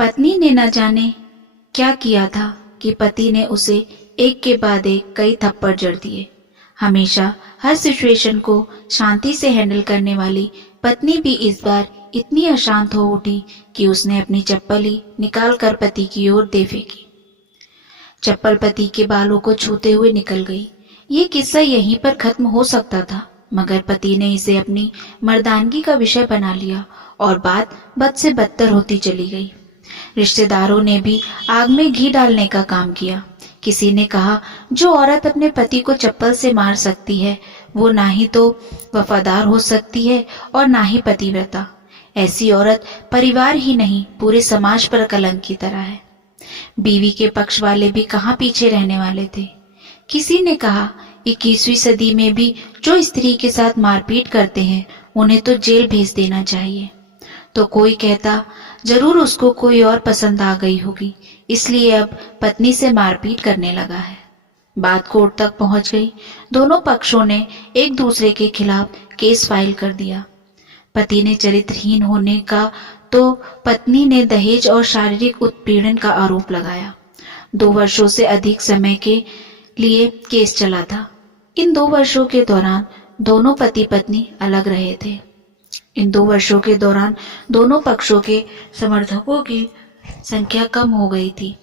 पत्नी ने न जाने क्या किया था कि पति ने उसे एक के बाद एक कई थप्पड़ जड़ दिए। हमेशा हर सिचुएशन को शांति से हैंडल करने वाली पत्नी भी इस बार इतनी अशांत हो उठी कि उसने अपनी चप्पल ही निकाल कर पति की ओर दे फेंकी। चप्पल पति के बालों को छूते हुए निकल गई। ये किस्सा यहीं पर खत्म हो सकता था, मगर पति ने इसे अपनी मर्दानगी का विषय बना लिया और बात बद से बदतर होती चली गई। रिश्तेदारों ने भी आग में घी डालने का काम किया। किसी ने कहा, जो औरत अपने पति को चप्पल से मार सकती है वो ना ही तो वफादार हो सकती है और ना ही पतिव्रता। ऐसी औरत परिवार ही नहीं पूरे समाज पर कलंक की तरह है। बीवी के पक्ष वाले भी कहाँ पीछे रहने वाले थे। किसी ने कहा, 21वीं सदी में भी जो स्त्री के साथ मारपीट करते हैं उन्हें तो जेल भेज देना चाहिए। तो कोई कहता, जरूर उसको कोई और पसंद आ गई होगी, इसलिए अब पत्नी से मारपीट करने लगा है। बात कोर्ट तक पहुंच गई। दोनों पक्षों ने एक दूसरे के खिलाफ केस फाइल कर दिया। पति ने चरित्रहीन होने का तो पत्नी ने दहेज और शारीरिक उत्पीड़न का आरोप लगाया। 2 वर्षों से अधिक समय के लिए केस चला था। इन 2 वर्षों के दौरान दोनों पति पत्नी अलग रहे थे। इन 2 वर्षों के दौरान दोनों पक्षों के समर्थकों की संख्या कम हो गई थी।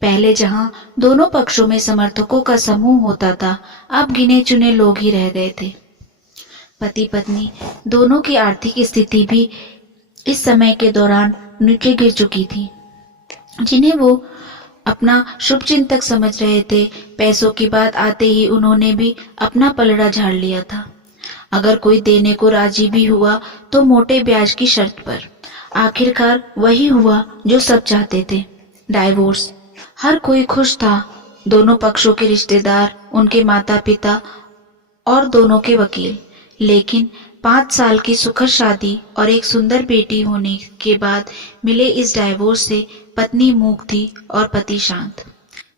पहले जहां दोनों पक्षों में समर्थकों का समूह होता था, अब गिने चुने लोग ही रह गए थे। पति पत्नी दोनों की आर्थिक स्थिति भी इस समय के दौरान नीचे गिर चुकी थी। जिन्हें वो अपना शुभचिंतक समझ रहे थे, पैसों की बात आते ही उन्होंने भी अपना पलड़ा झाड़ लिया था। अगर कोई देने को राजी भी हुआ तो मोटे ब्याज की शर्त पर। आखिरकार वही हुआ जो सब चाहते थे, डाइवोर्स। हर कोई खुश था, दोनों पक्षों के रिश्तेदार, उनके माता पिता और दोनों के वकील। लेकिन 5 साल की सुखद शादी और एक सुंदर बेटी होने के बाद मिले इस डाइवोर्स से पत्नी मूक थी और पति शांत।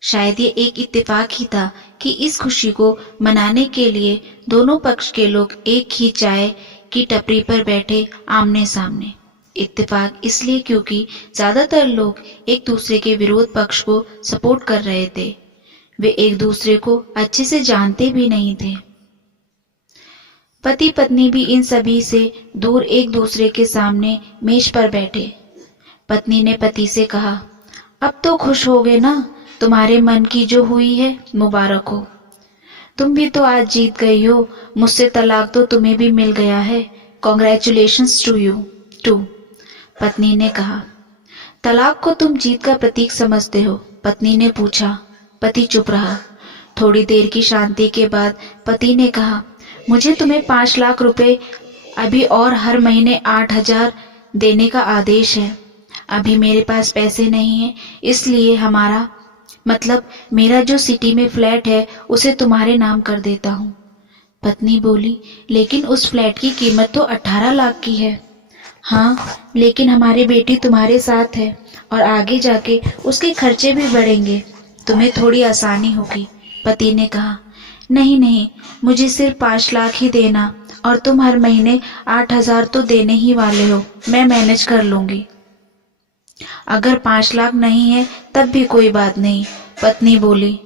शायद ये एक इत्तेफाक ही था कि इस खुशी को मनाने के लिए दोनों पक्ष के लोग एक ही चाय की टपरी पर बैठे आमने सामने। इत्तेफाक इसलिए क्योंकि ज्यादातर लोग एक दूसरे के विरोध पक्ष को सपोर्ट कर रहे थे। वे एक दूसरे को अच्छे से जानते भी नहीं थे। पति पत्नी भी इन सभी से दूर एक दूसरे के सामने मेज पर बैठे। पत्नी ने पति से कहा, अब तो खुश हो गए ना, तुम्हारे मन की जो हुई है मुबारक हो। तुम भी तो आज जीत गई हो, मुझसे तलाक तो तुम्हें भी मिल गया है। Congratulations to you too. पत्नी ने कहा, तलाक को तुम जीत का प्रतीक समझते हो? पत्नी ने पूछा। पति चुप रहा। थोड़ी देर की शांति के बाद पति ने कहा, मुझे तुम्हें 5 लाख रुपए अभी और हर महीने 8,000 देने का आदेश है। अभी मेरे पास पैसे नहीं है, इसलिए मेरा जो सिटी में फ्लैट है उसे तुम्हारे नाम कर देता हूँ। पत्नी बोली, लेकिन उस फ्लैट की कीमत तो 18 लाख की है। हाँ, लेकिन हमारी बेटी तुम्हारे साथ है और आगे जाके उसके खर्चे भी बढ़ेंगे, तुम्हें थोड़ी आसानी होगी। पति ने कहा, नहीं नहीं, मुझे सिर्फ 5 लाख ही देना और तुम हर महीने 8,000 तो देने ही वाले हो, मैं मैनेज कर लूंगी। अगर 5 लाख नहीं है तब भी कोई बात नहीं, पत्नी बोली।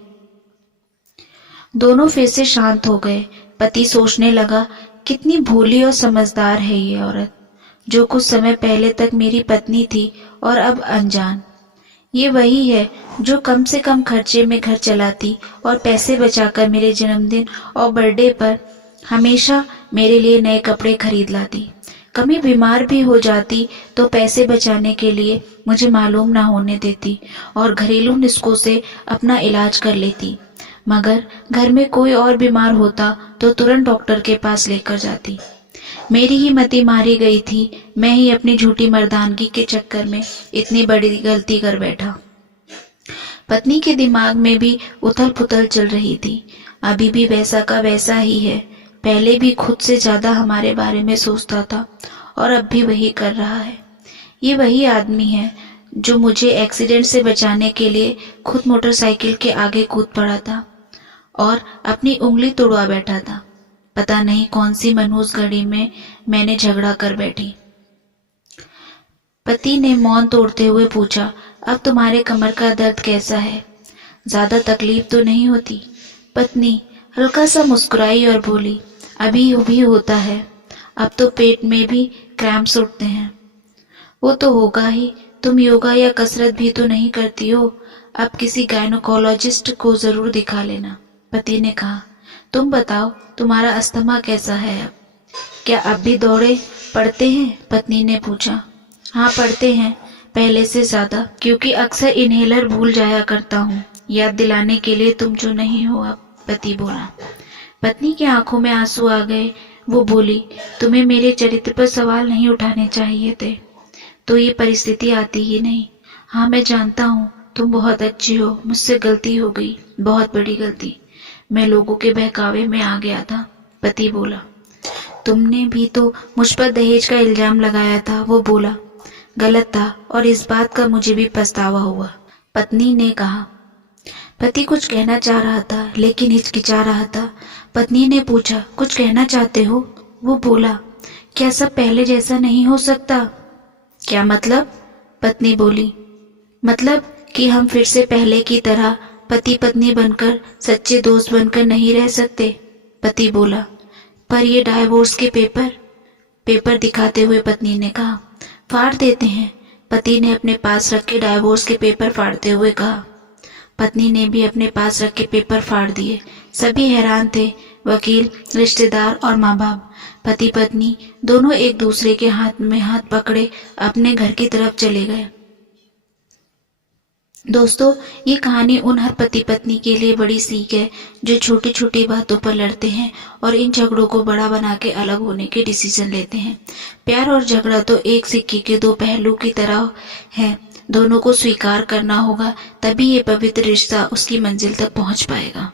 दोनों फिर से शांत हो गए। पति सोचने लगा, कितनी भोली और समझदार है ये औरत, जो कुछ समय पहले तक मेरी पत्नी थी और अब अनजान। ये वही है जो कम से कम खर्चे में घर चलाती और पैसे बचाकर मेरे जन्मदिन और बर्थडे पर हमेशा मेरे लिए नए कपड़े खरीद लाती। कभी बीमार भी हो जाती तो पैसे बचाने के लिए मुझे मालूम ना होने देती और घरेलू नुस्खों से अपना इलाज कर लेती। मगर घर में कोई और बीमार होता तो तुरंत डॉक्टर के पास लेकर जाती। मेरी ही मति मारी गई थी, मैं ही अपनी झूठी मर्दानगी के चक्कर में इतनी बड़ी गलती कर बैठा। पत्नी के दिमाग में भी उथल पुथल चल रही थी। अभी भी वैसा का वैसा ही है। पहले भी खुद से ज्यादा हमारे बारे में सोचता था और अब भी वही कर रहा है। ये वही आदमी है जो मुझे एक्सीडेंट से बचाने के लिए खुद मोटरसाइकिल के आगे कूद पड़ा था और अपनी उंगली तोड़वा बैठा था। पता नहीं कौन सी मनहूस घड़ी में मैंने झगड़ा कर बैठी। पति ने मौन तोड़ते हुए पूछा, अब तुम्हारे कमर का दर्द कैसा है? ज्यादा तकलीफ तो नहीं होती? पत्नी हल्का सा मुस्कुराई और बोली, अभी भी होता है, अब तो पेट में भी क्रैम्प्स उठते हैं। वो तो होगा ही, तुम योगा या कसरत भी तो नहीं करती हो, अब किसी गायनोकोलॉजिस्ट को जरूर दिखा लेना। पति ने कहा, तुम बताओ तुम्हारा अस्थमा कैसा है अब? क्या अब भी दौरे पड़ते हैं? पत्नी ने पूछा। हाँ पड़ते हैं, पहले से ज्यादा, क्योंकि अक्सर इन्हेलर भूल जाया करता हूँ, याद दिलाने के लिए तुम जो नहीं हो अब, पति बोला। पत्नी की आंखों में आंसू आ गए। वो बोली, तुम्हें मेरे चरित्र पर सवाल नहीं उठाने चाहिए थे, तो ये परिस्थिति आती ही नहीं। हाँ मैं जानता हूँ तुम बहुत अच्छी हो, मुझसे गलती हो गई, बहुत बड़ी गलती, मैं लोगों के बहकावे में आ गया था, पति बोला। तुमने भी तो मुझ पर दहेज का इल्जाम लगाया था, वो बोला। गलत था और इस बात का मुझे भी पछतावा हुआ, पत्नी ने कहा। पति कुछ कहना चाह रहा था लेकिन हिचकिचा रहा था। पत्नी ने पूछा, कुछ कहना चाहते हो? वो बोला, क्या सब पहले जैसा नहीं हो सकता? क्या मतलब? पत्नी बोली, मतलब कि हम फिर से पहले की तरह पति पत्नी बनकर, सच्चे दोस्त बनकर नहीं रह सकते, पति बोला। पर ये डाइवोर्स के पेपर दिखाते हुए पत्नी ने कहा। फाड़ देते हैं, पति ने अपने पास रखे डाइवोर्स के पेपर फाड़ते हुए कहा। पत्नी ने भी अपने पास रखे पेपर फाड़ दिए। सभी हैरान थे, वकील, रिश्तेदार और माँ बाप। पति पत्नी दोनों एक दूसरे के हाथ में हाथ पकड़े अपने घर की तरफ चले गए। दोस्तों, ये कहानी उन हर पति पत्नी के लिए बड़ी सीख है जो छोटी छोटी बातों पर लड़ते हैं और इन झगड़ों को बड़ा बना के अलग होने के डिसीजन लेते हैं। प्यार और झगड़ा तो एक सिक्के के दो पहलू की तरह है, दोनों को स्वीकार करना होगा, तभी ये पवित्र रिश्ता उसकी मंजिल तक पहुंच पाएगा।